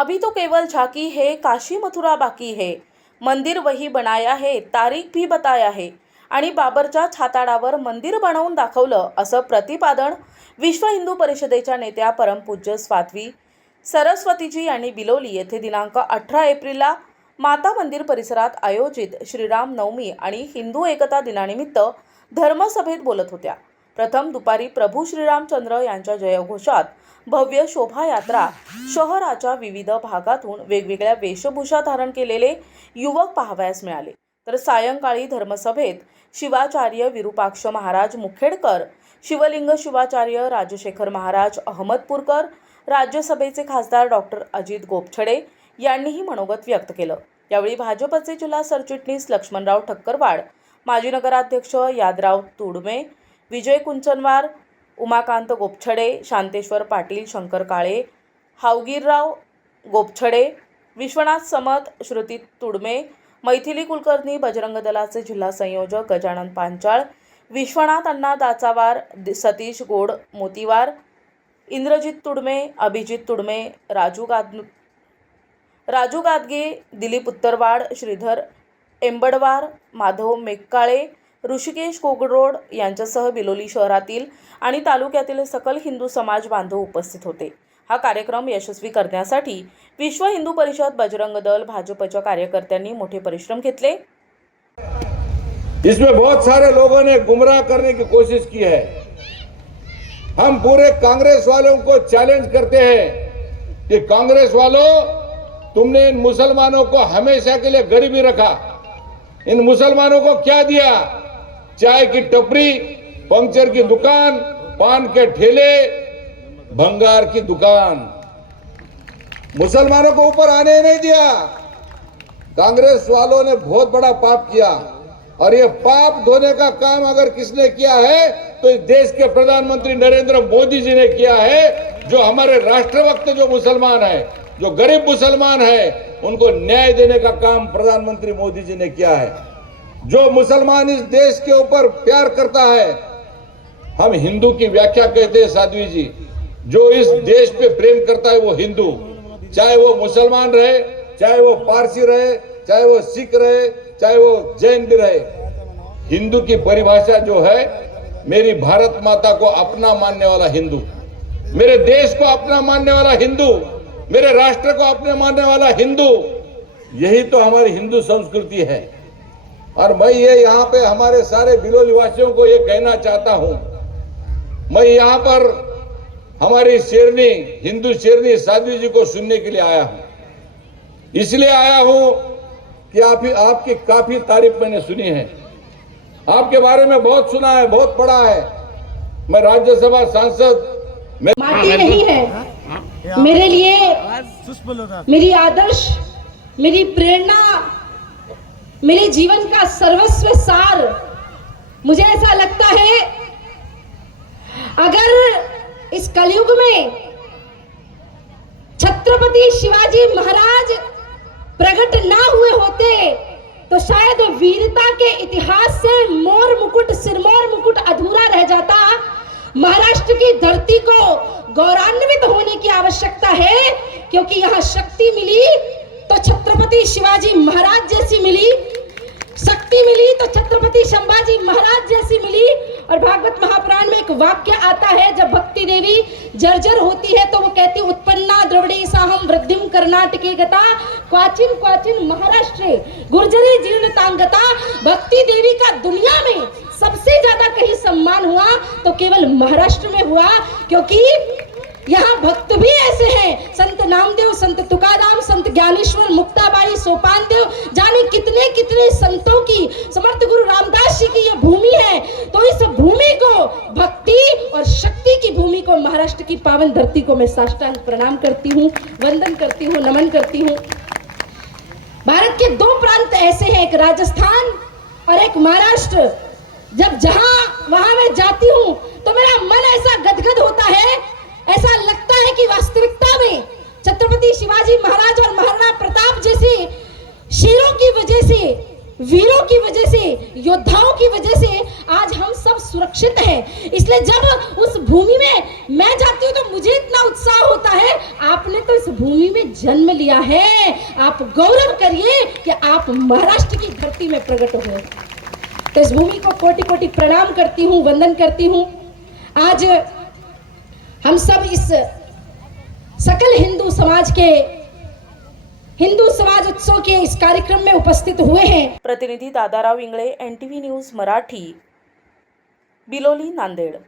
अभी तो केवल झांकी है, काशी मथुरा बाकी है, मंदिर वही बनाया है, तारीख भी बताया है आणि बाबरच्या छाताडावर मंदिर बनवून दाखवलं असं प्रतिपादन विश्व हिंदू परिषदेच्या नेत्या परमपूज्य स्वात्वी सरस्वतीजी यांनी बिलोली येथे दिनांक 18 एप्रिलला माता मंदिर परिसरात आयोजित श्रीराम नवमी आणि हिंदू एकता दिनानिमित्त धर्मसभेत बोलत होत्या। प्रथम दुपारी प्रभू श्रीरामचंद्र यांच्या जयघोषात भव्य शोभायात्रा शहराच्या विविध भागातून वेगवेगळ्या वेशभूषा धारण केलेले युवक पाहावयास मिळाले। तर सायंकाळी धर्मसभेत शिवाचार्य विरूपाक्ष महाराज मुखेडकर, शिवलिंग शिवाचार्य राजशेखर महाराज अहमदपूरकर, राज्यसभेचे खासदार डॉक्टर अजित गोपछडे यांनीही मनोगत व्यक्त केलं। यावेळी भाजपचे जिल्हा सरचिटणीस लक्ष्मणराव ठक्करवाड, माजी नगराध्यक्ष यादराव तुडमे, विजय कुंचनवार, उमाकांत गोपछडे, शांतेश्वर पाटील, शंकर काळे, हावगीरराव गोपछडे, विश्वनाथ समत, श्रुती तुडमे, मैथिली कुलकर्णी, बजरंग दलाचे जिल्हा संयोजक गजानन पांचाळ, विश्वनाथ अण्णा दाचावार, सतीश गोड मोतीवार, इंद्रजित तुडमे, अभिजित तुडमे, राजू गादगे, दिलीप उत्तरवाड, श्रीधर एंबडवार, माधव मेक्काळे, ऋषिकेश कोगरोड यांच्यासह बिलोली शहरातील आणि तालुक्यातील सकल हिंदू समाज बांधव उपस्थित होते। हा कार्यक्रम यशस्वी करण्यासाठी विश्व हिंदू परिषद, बजरंग दल, भाजपच्या कार्यकर्त्यांनी मोठे परिश्रम घेतले। इसमें बहुत सारे लोगों ने गुमराह करने की कोशिश की है। हम पूरे कांग्रेस वालों को चैलेंज करते हैं कि कांग्रेस वालों, तुमने इन मुसलमानों को हमेशा के लिए गरीबी रखा। इन मुसलमानों को क्या दिया? चाय की टपरी, पंक्चर की दुकान, पान के ठेले, भंगार की दुकान। मुसलमानों को ऊपर आने ही नहीं दिया। कांग्रेस वालों ने बहुत बड़ा पाप किया और ये पाप धोने का काम अगर किसने किया है तो इस देश के प्रधानमंत्री नरेंद्र मोदी जी ने किया है। जो हमारे राष्ट्रभक्त जो मुसलमान है, जो गरीब मुसलमान है, उनको न्याय देने का काम प्रधानमंत्री मोदी जी ने किया है। जो मुसलमान इस देश के ऊपर प्यार करता है, हम हिंदू की व्याख्या कहते हैं साध्वी जी, जो इस देश पे प्रेम करता है वो हिंदू, चाहे वो मुसलमान रहे, चाहे वो पारसी रहे, चाहे वो सिख रहे, चाहे वो जैन भी रहे। हिंदू की परिभाषा जो है, मेरी भारत माता को अपना मानने वाला हिंदू, मेरे देश को अपना मानने वाला हिंदू, मेरे राष्ट्र को अपने मानने वाला हिंदू, यही तो हमारी हिंदू संस्कृति है। और मैं ये यहाँ पे हमारे सारे बिलोली वासियों को ये कहना चाहता हूँ, मैं यहाँ पर हमारी शेरनी, हिंदू शेरनी साध्वी जी को सुनने के लिए आया हूँ। इसलिए आया हूँ कि आपकी काफी तारीफ मैंने सुनी है, आपके बारे में बहुत सुना है, बहुत पढ़ा है। मैं राज्यसभा सांसद माटी नहीं है मेरे लिए, मेरी आदर्श, मेरी प्रेरणा, मेरे जीवन का सर्वस्व सार। मुझे ऐसा लगता है अगर इस कलयुग में छत्रपति शिवाजी महाराज प्रकट ना हुए होते तो शायद वीरता के इतिहास से मोर मुकुट, सिरमौर मुकुट अधूरा रह जाता। महाराष्ट्र की धरती को गौरवान्वित होने की आवश्यकता है, क्योंकि यहाँ शक्ति मिली तो छत्रपति शिवाजी महाराज जैसी मिली, शक्ति मिली तो छत्रपति संभाजी महाराज जैसी मिली। और भागवत महापुराण में एक वाक्य आता है, जब भक्ति देवी जर्जर होती है तो वो कहती, उत्पन्ना द्रविड़ी साहम वृद्धिम कर्नाटके गता क्वाचिन क्वाचिन महाराष्ट्रे गुर्जरी जीर्णतांगता। भक्ति देवी का दुनिया में सबसे ज्यादा कहीं सम्मान हुआ तो केवल महाराष्ट्र में हुआ, क्योंकि यहाँ भक्त भी ऐसे हैं, संत नामदेव, संत तुकाराम, संत ज्ञानेश्वर, मुक्ताबाई, सोपान देव, जाने कितने कितने संतों की, समर्थ गुरु रामदास जी की ये भूमि है। तो इस भूमि को, भक्ति और शक्ति की भूमि को, महाराष्ट्र की पावन धरती को मैं साष्टांग प्रणाम करती हूँ, वंदन करती हूँ, नमन करती हूँ। भारत के दो प्रांत ऐसे हैं, एक राजस्थान और एक महाराष्ट्र। जब वहां मैं जाती हूँ तो मेरा मन ऐसा गदगद होता है, ऐसा लगता है कि वास्तविकता में छत्रपति शिवाजी महाराज और महाराणा प्रताप जैसे शेरों की वजह से, वीरों की वजह से, योद्धाओं की वजह से आज हम सब सुरक्षित हैं। इसलिए जब उस भूमि में मैं जाती हूँ तो मुझे इतना उत्साह होता है। आपने तो इस भूमि में जन्म लिया है, आप गौरव करिए कि आप महाराष्ट्र की धरती में प्रकट हुए। तो इस भूमि को कोटि कोटि प्रणाम करती हूँ, वंदन करती हूँ। आज हम सब इस सकल हिंदू समाज के हिंदू समाज उत्सव के इस कार्यक्रम में उपस्थित हुए हैं। प्रतिनिधी दादाराव इंगळे, NTV न्यूज मराठी, बिलोली, नांदेड।